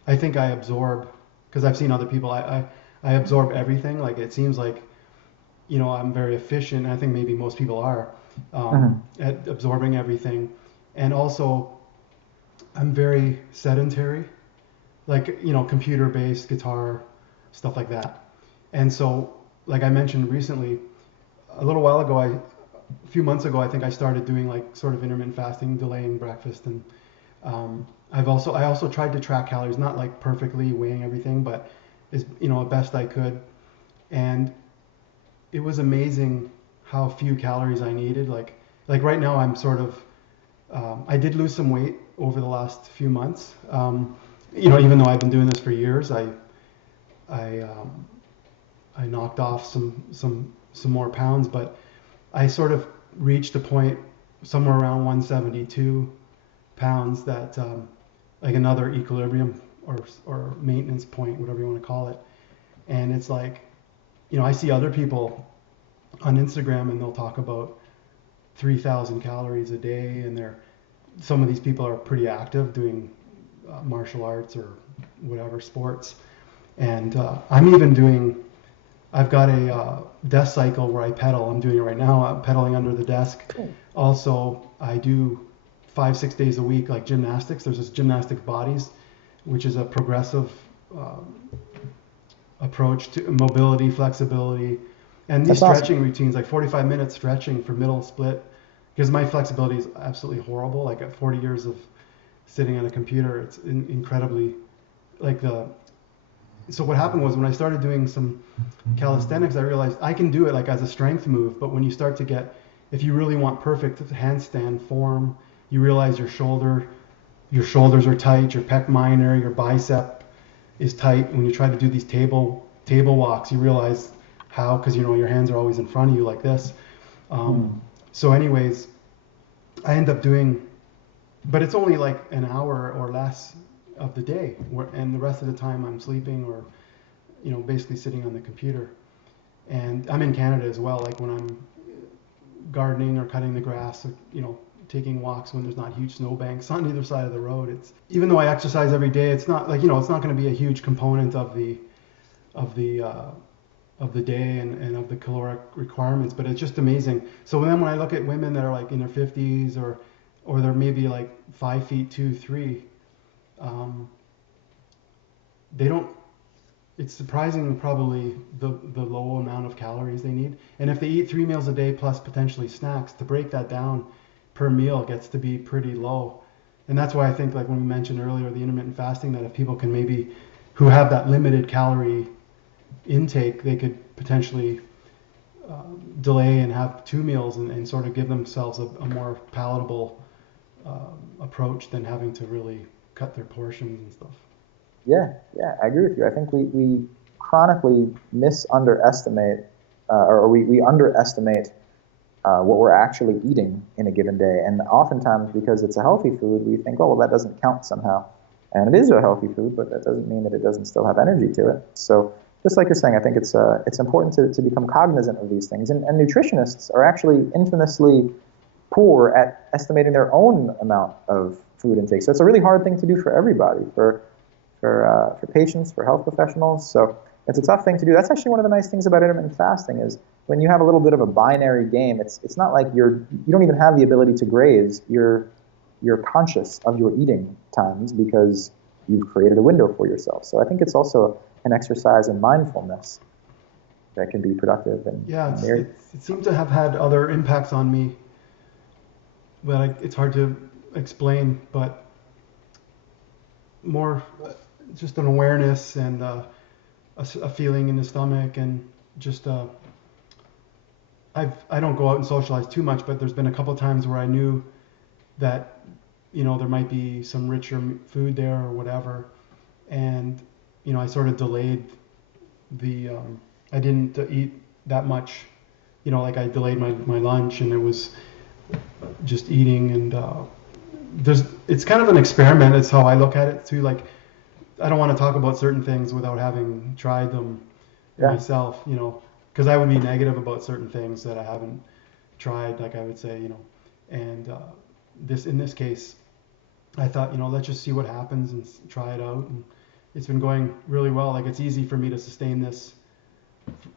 I think I absorb, because I've seen other people, I absorb everything. Like it seems like, I'm very efficient. I think maybe most people are at absorbing everything. And also, I'm very sedentary, like, computer-based guitar, stuff like that. And so, like I mentioned recently, a little while ago, a few months ago, I think I started doing like sort of intermittent fasting, delaying breakfast, and I also tried to track calories, not like perfectly weighing everything, but as best I could, and it was amazing how few calories I needed. Like right now, I'm sort of I did lose some weight over the last few months. Even though I've been doing this for years, I knocked off some more pounds, but I sort of reached a point somewhere around 172 pounds that like another equilibrium or maintenance point, whatever you want to call it. And it's like, I see other people on Instagram and they'll talk about 3,000 calories a day, and some of these people are pretty active doing martial arts or whatever sports. And I've got a desk cycle where I pedal. I'm doing it right now. I'm pedaling under the desk. Cool. Also, I do 5-6 days a week, like gymnastics. There's this gymnastic bodies, which is a progressive approach to mobility, flexibility, and these stretching routines, like 45 minutes stretching for middle split, because my flexibility is absolutely horrible. Like at 40 years of sitting on a computer, it's incredibly so what happened was when I started doing some calisthenics, I realized I can do it like as a strength move, but when you start to if you really want perfect handstand form, you realize your shoulders are tight, your pec minor, your bicep is tight. When you try to do these table walks, you realize how, because your hands are always in front of you like this. So anyways, I end up doing, but it's only like an hour or less of the day, and the rest of the time I'm sleeping or, basically sitting on the computer. And I'm in Canada as well. Like when I'm gardening or cutting the grass, or, taking walks when there's not huge snowbanks on either side of the road. Even though I exercise every day, it's not like, it's not going to be a huge component of the day and of the caloric requirements, but it's just amazing. So then when I look at women that are like in their 50s or they're maybe like 5 feet 2, 3, they don't. It's surprising probably the low amount of calories they need. And if they eat 3 meals a day plus potentially snacks, to break that down per meal gets to be pretty low. And that's why I think, like when we mentioned earlier, the intermittent fasting, that if people can maybe, who have that limited calorie intake, they could potentially delay and have 2 meals and sort of give themselves a more palatable approach than having to really cut their portions and stuff. Yeah, I agree with you. I think we chronically underestimate or we underestimate what we're actually eating in a given day. And oftentimes, because it's a healthy food, we think, oh, well, that doesn't count somehow. And it is a healthy food, but that doesn't mean that it doesn't still have energy to it. So just like you're saying, I think it's important to become cognizant of these things. And nutritionists are actually infamously poor at estimating their own amount of food intake. So it's a really hard thing to do for everybody, for patients, for health professionals. So it's a tough thing to do. That's actually one of the nice things about intermittent fasting is when you have a little bit of a binary game, it's not like you don't even have the ability to graze. You're conscious of your eating times because you've created a window for yourself. So I think it's also an exercise in mindfulness that can be productive. It seemed to have had other impacts on me, but it's hard to explain, but more just an awareness and a feeling in the stomach, and just I don't go out and socialize too much, but there's been a couple of times where I knew that there might be some richer food there or whatever, and I sort of delayed I didn't eat that much, like I delayed my lunch, and it was just eating, and it's kind of an experiment. It's how I look at it too. Like I don't want to talk about certain things without having tried them myself, because I would be negative about certain things that I haven't tried, like I would say, and in this case, I thought, let's just see what happens and try it out, and it's been going really well. Like it's easy for me to sustain this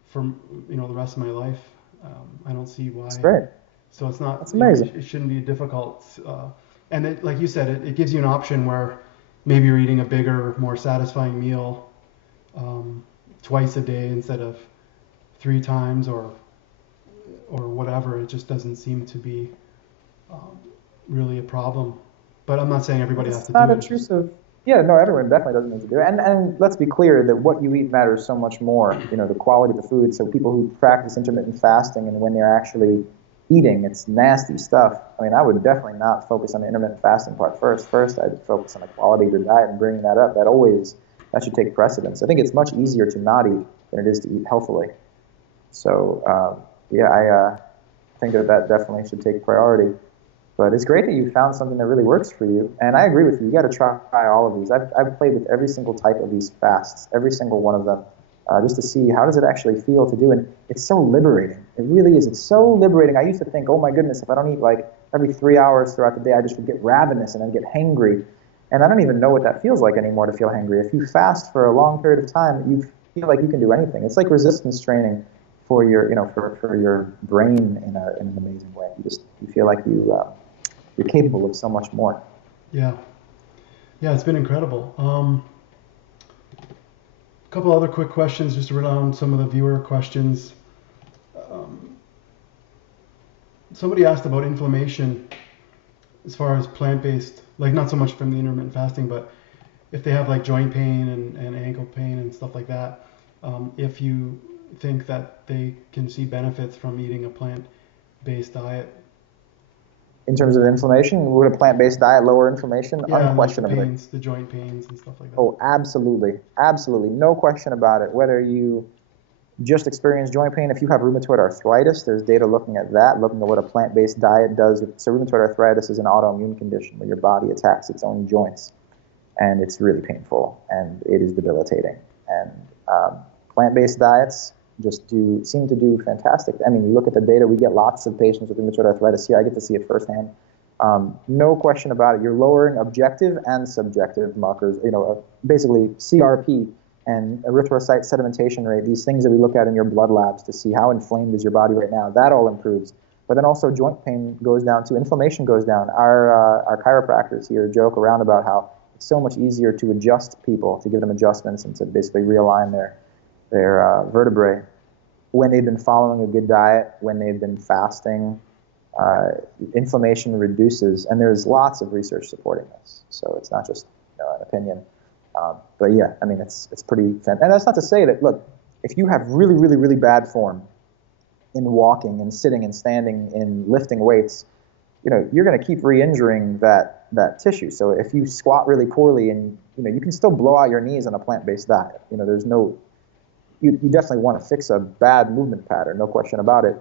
for the rest of my life. I don't see why. That's great. So it's not. That's amazing. It shouldn't be difficult. And it, like you said, it gives you an option where maybe you're eating a bigger, more satisfying meal twice a day instead of 3 times or whatever. It just doesn't seem to be really a problem. But I'm not saying everybody has to do it. It's not intrusive. Yeah, no, everyone definitely doesn't need to do it. And let's be clear that what you eat matters so much more, the quality of the food. So people who practice intermittent fasting and when they're actually eating, it's nasty stuff. I mean, I would definitely not focus on the intermittent fasting part first. First, I'd focus on the quality of your diet and bringing that up. That should take precedence. I think it's much easier to not eat than it is to eat healthily. So, I think that definitely should take priority. But it's great that you found something that really works for you. And I agree with you. You got to try all of these. I've played with every single type of these fasts, every single one of them, just to see how does it actually feel to do. And it's so liberating. It really is. It's so liberating. I used to think, oh my goodness, if I don't eat like every 3 hours throughout the day, I just would get ravenous and I'd get hangry. And I don't even know what that feels like anymore to feel hangry. If you fast for a long period of time, you feel like you can do anything. It's like resistance training for your, for your brain in an amazing way. You feel like you're capable of so much more. Yeah. Yeah, it's been incredible. A couple other quick questions just around some of the viewer questions. Somebody asked about inflammation as far as plant-based, like not so much from the intermittent fasting, but if they have like joint pain and ankle pain and stuff like that, if you think that they can see benefits from eating a plant-based diet. In terms of inflammation, would a plant-based diet lower inflammation? Yeah, Unquestionably. Like the joint pains and stuff like that. Oh, absolutely. Absolutely. No question about it. Whether you just experience joint pain, if you have rheumatoid arthritis, there's data looking at that, looking at what a plant-based diet does. So rheumatoid arthritis is an autoimmune condition where your body attacks its own joints, and it's really painful, and it is debilitating. And plant-based diets just seem to do fantastic. I mean, you look at the data, we get lots of patients with rheumatoid arthritis here. I get to see it firsthand. No question about it. You're lowering objective and subjective markers, basically CRP and erythrocyte sedimentation rate, these things that we look at in your blood labs to see how inflamed is your body right now, that all improves. But then also joint pain goes down too, inflammation goes down. Our chiropractors here joke around about how it's so much easier to adjust people, to give them adjustments and to basically realign their vertebrae when they've been following a good diet, when they've been fasting. Inflammation reduces, and there's lots of research supporting this. So it's not just an opinion. But yeah, I mean, it's pretty fantastic. And that's not to say that, look, if you have really, really, really bad form in walking and sitting and standing and lifting weights, you're going to keep re-injuring that tissue. So if you squat really poorly and, you can still blow out your knees on a plant-based diet. You definitely want to fix a bad movement pattern, no question about it.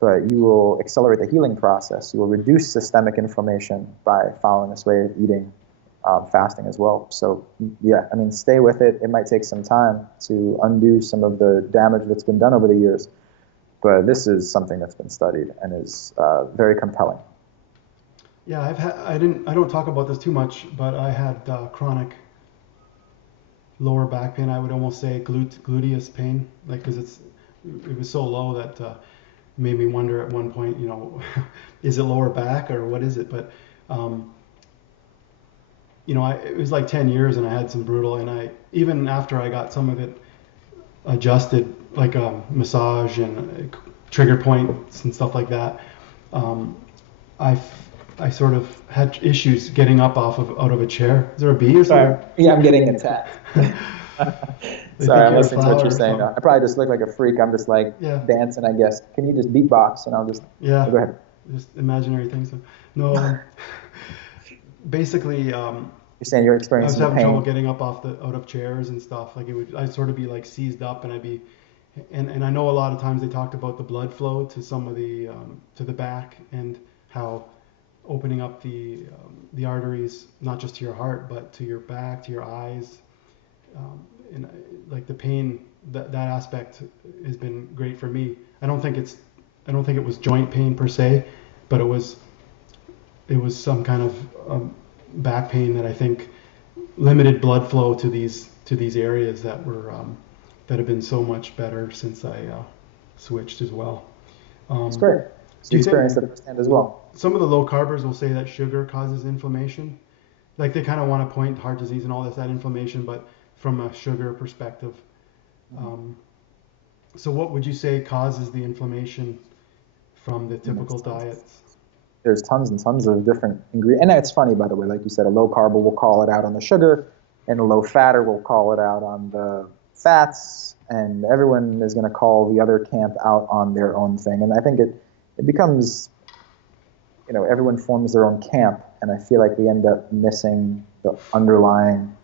But you will accelerate the healing process. You will reduce systemic inflammation by following this way of eating, fasting as well. So yeah, I mean, stay with it. It might take some time to undo some of the damage that's been done over the years, but this is something that's been studied and is very compelling. Yeah, I don't talk about this too much, but I had chronic lower back pain. I would almost say gluteus pain, like because it was so low that made me wonder at one point, is it lower back or what is it? But it was like 10 years and I had some brutal, and even after I got some of it adjusted, like massage and trigger points and stuff like that, I sort of had issues getting up out of a chair. Is there a bee or something? Sorry. Yeah, I'm getting attacked. Sorry, I'm listening to what you're saying. I probably just look like a freak. I'm just like dancing, I guess. Can you just beatbox and I'll just... Yeah. Go ahead. Just imaginary things. No, basically... You're saying you're experiencing I was having pain. trouble getting up out of chairs and stuff. Like I'd sort of be like seized up, and and I know a lot of times they talked about the blood flow to some of to the back, and how opening up the arteries, not just to your heart, but to your back, to your eyes, and like the pain, that aspect has been great for me. I don't think it was joint pain per se, but it was some kind of back pain that I think limited blood flow to these areas that have been so much better since I switched as well. That's great. So you experienced it firsthand as well. Some of the low carbers will say that sugar causes inflammation. Like they kind of want to point heart disease and all that inflammation, but from a sugar perspective. So what would you say causes the inflammation from the typical diets? There's tons and tons of different ingredients. And it's funny, by the way, like you said, a low carber will call it out on the sugar, and a low fatter will call it out on the fats, and everyone is going to call the other camp out on their own thing. And I think it becomes, everyone forms their own camp, and I feel like we end up missing the underlying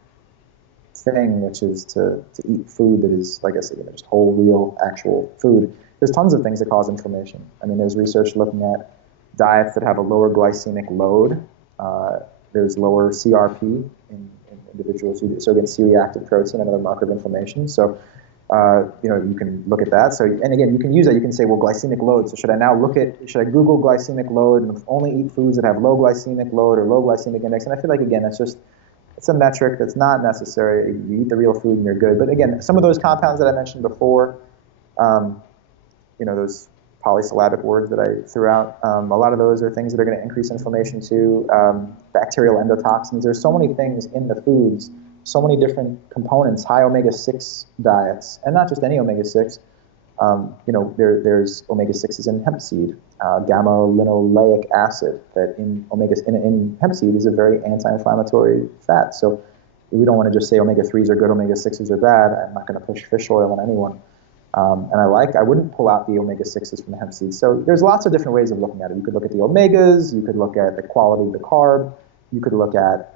thing, which is to eat food that is, like I said, just whole, real, actual food. There's tons of things that cause inflammation. I mean, there's research looking at diets that have a lower glycemic load. There's lower CRP in individuals who so again C-reactive protein, another marker of inflammation. So you can look at that. So, and again, you can use that. You can say, well, glycemic load. So should I Google glycemic load and only eat foods that have low glycemic load or low glycemic index? And I feel like, again, it's a metric that's not necessary. You eat the real food and you're good. But again, some of those compounds that I mentioned before, those polysyllabic words that I threw out, a lot of those are things that are going to increase inflammation too. Bacterial endotoxins. There's so many things in the foods, so many different components, high omega-6 diets, and not just any omega-6. There's omega-6s in hemp seed, gamma-linoleic acid that in hemp seed is a very anti-inflammatory fat. So we don't want to just say omega-3s are good, omega-6s are bad. I'm not going to push fish oil on anyone. And I wouldn't pull out the omega-6s from the hemp seeds. So there's lots of different ways of looking at it. You could look at the omegas, you could look at the quality of the carb, you could look at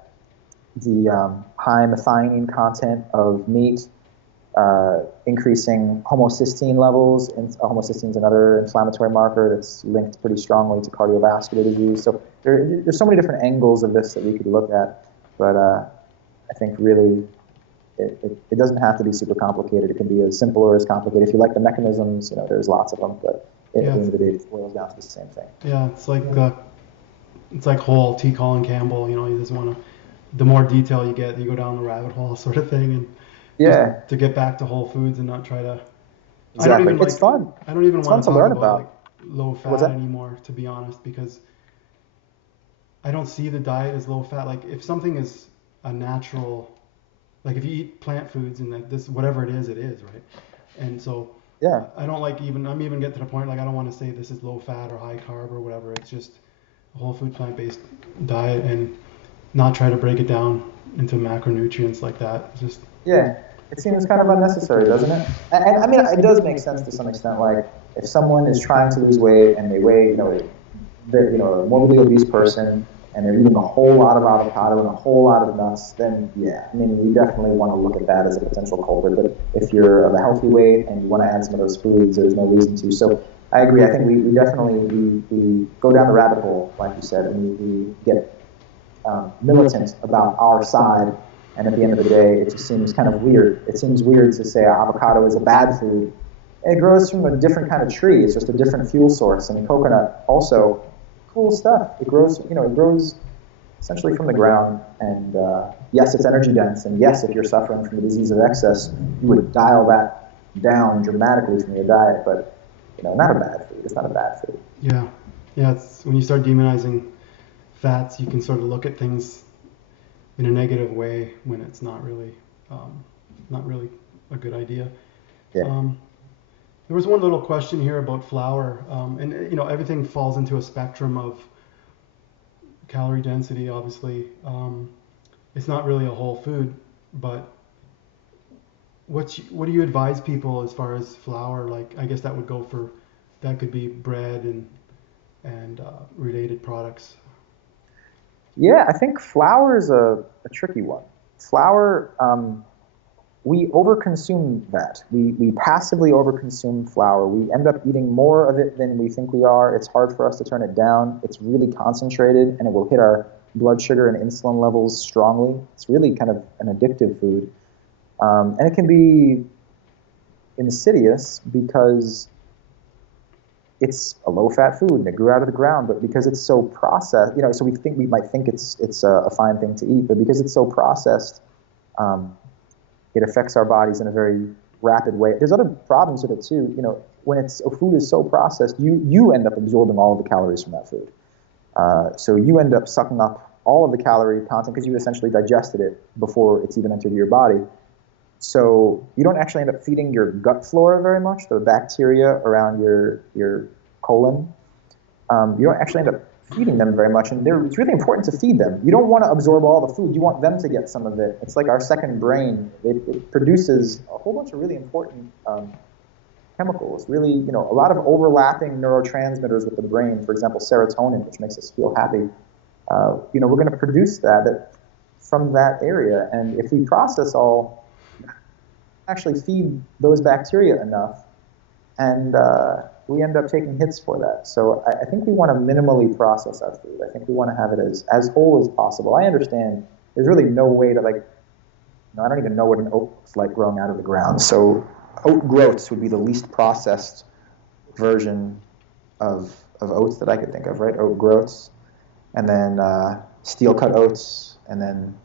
the high methionine content of meat, increasing homocysteine levels. Homocysteine is another inflammatory marker that's linked pretty strongly to cardiovascular disease. So there's so many different angles of this that we could look at. But I think really it doesn't have to be super complicated. It can be as simple or as complicated. If you like the mechanisms, there's lots of them. But at the end of the day, it boils down to the same thing. Yeah, it's like whole T. Colin Campbell. You just want to. The more detail you get, you go down the rabbit hole sort of thing, and to get back to whole foods and not try to. Exactly, it's fun. I don't even want to learn talk about low fat anymore, to be honest, because I don't see the diet as low fat. Like if something is a natural, like if you eat plant foods and this whatever it is, right? And so I don't I'm even getting to the point like I don't want to say this is low fat or high carb or whatever. It's just a whole food plant-based diet and not try to break it down into macronutrients like that. It's just it seems kind of unnecessary, doesn't it? And I mean, it does make sense to some extent. Like if someone is trying to lose weight and they weigh, they're a morbidly obese person and they're eating a whole lot of avocado and a whole lot of nuts, then we definitely want to look at that as a potential culprit. But if you're of a healthy weight and you want to add some of those foods, there's no reason to. So I agree. I think we definitely we go down the rabbit hole, like you said, and we get militant about our side, and at the end of the day, it just seems kind of weird. It seems weird to say avocado is a bad food. It grows from a different kind of tree. It's just a different fuel source. And coconut also, cool stuff. It grows essentially from the ground. And yes, it's energy dense. And yes, if you're suffering from the disease of excess, you would dial that down dramatically from your diet. But not a bad food. It's not a bad food. Yeah. It's when you start demonizing fats, you can sort of look at things in a negative way when it's not really a good idea. Yeah. There was one little question here about flour, and everything falls into a spectrum of calorie density. Obviously, it's not really a whole food, but what do you advise people as far as flour? Like, I guess that could be bread and related products. Yeah, I think flour is a tricky one. Flour, we overconsume that. We passively overconsume flour. We end up eating more of it than we think we are. It's hard for us to turn it down. It's really concentrated, and it will hit our blood sugar and insulin levels strongly. It's really kind of an addictive food. And it can be insidious because it's a low-fat food and it grew out of the ground, but because it's so processed, so we might think it's a fine thing to eat, but because it's so processed, it affects our bodies in a very rapid way. There's other problems with it too. When a food is so processed, you end up absorbing all of the calories from that food. So you end up sucking up all of the calorie content because you essentially digested it before it's even entered your body. So you don't actually end up feeding your gut flora very much, the bacteria around your colon. You don't actually end up feeding them very much, and it's really important to feed them. You don't want to absorb all the food. You want them to get some of it. It's like our second brain. It produces a whole bunch of really important chemicals, really, a lot of overlapping neurotransmitters with the brain. For example, serotonin, which makes us feel happy. We're going to produce that from that area, and if we process actually feed those bacteria enough, and we end up taking hits for that. So I think we want to minimally process our food. I think we want to have it as whole as possible. I understand there's really no way to, like, I don't even know what an oat looks like growing out of the ground. So oat groats would be the least processed version of oats that I could think of, right? Oat groats, and then steel cut oats, and then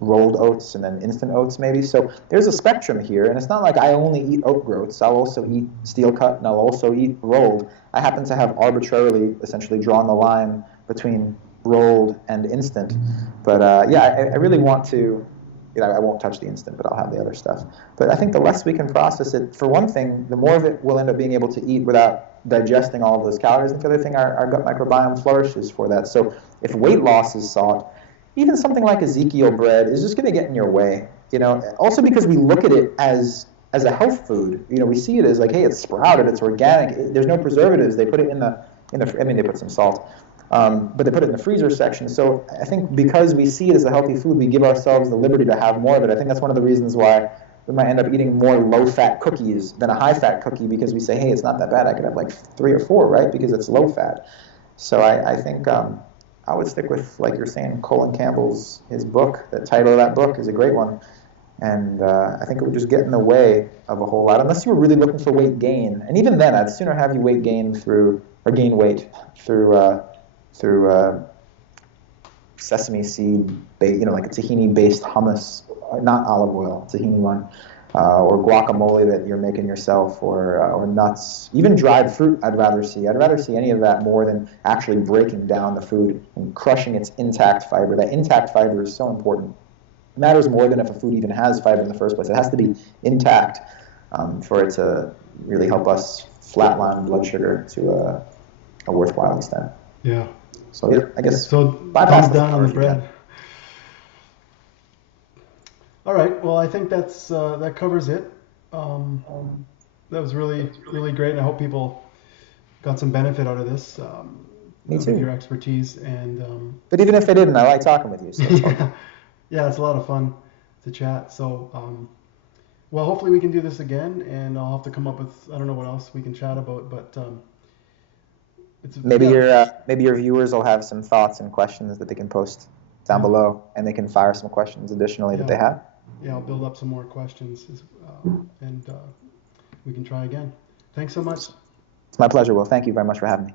rolled oats, and then instant oats maybe. So there's a spectrum here, and it's not like I only eat oat groats. I'll also eat steel cut, and I'll also eat rolled. I happen to have arbitrarily essentially drawn the line between rolled and instant. But I really want to, I won't touch the instant, but I'll have the other stuff. But I think the less we can process it, for one thing, the more of it we'll end up being able to eat without digesting all of those calories. And for the other thing, our gut microbiome flourishes for that. So if weight loss is sought, even something like Ezekiel bread is just going to get in your way. Also because we look at it as a health food. We see it as like, hey, it's sprouted, it's organic, there's no preservatives. They put it in the they put some salt. But they put it in the freezer section. So I think because we see it as a healthy food, we give ourselves the liberty to have more of it. I think that's one of the reasons why we might end up eating more low-fat cookies than a high-fat cookie, because we say, hey, it's not that bad. I could have like 3 or 4, right? Because it's low-fat. So I think I would stick with, like you're saying, Colin Campbell's, his book. The title of that book is a great one. And I think it would just get in the way of a whole lot, unless you were really looking for weight gain. And even then, I'd sooner have you gain weight through sesame seed, like a tahini-based hummus, not olive oil, tahini one, or guacamole that you're making yourself, or nuts, even dried fruit. I'd rather see any of that more than actually breaking down the food and crushing its intact fiber. That intact fiber is so important. It matters more than if a food even has fiber in the first place. It has to be intact for it to really help us flatline blood sugar to a worthwhile extent. Yeah. So yeah, I guess so. Thumbs down on the bread. All right. Well, I think that covers it. That was really, really great, and I hope people got some benefit out of this. Me too. Your expertise and. But even if they didn't, I like talking with you. So yeah, it's a lot of fun to chat. So, well, hopefully we can do this again, and I'll have to come up with, I don't know what else we can chat about, but. Maybe your viewers will have some thoughts and questions that they can post down below, and they can fire some questions additionally that they have. Yeah, I'll build up some more questions, and we can try again. Thanks so much. It's my pleasure, Will. Thank you very much for having me.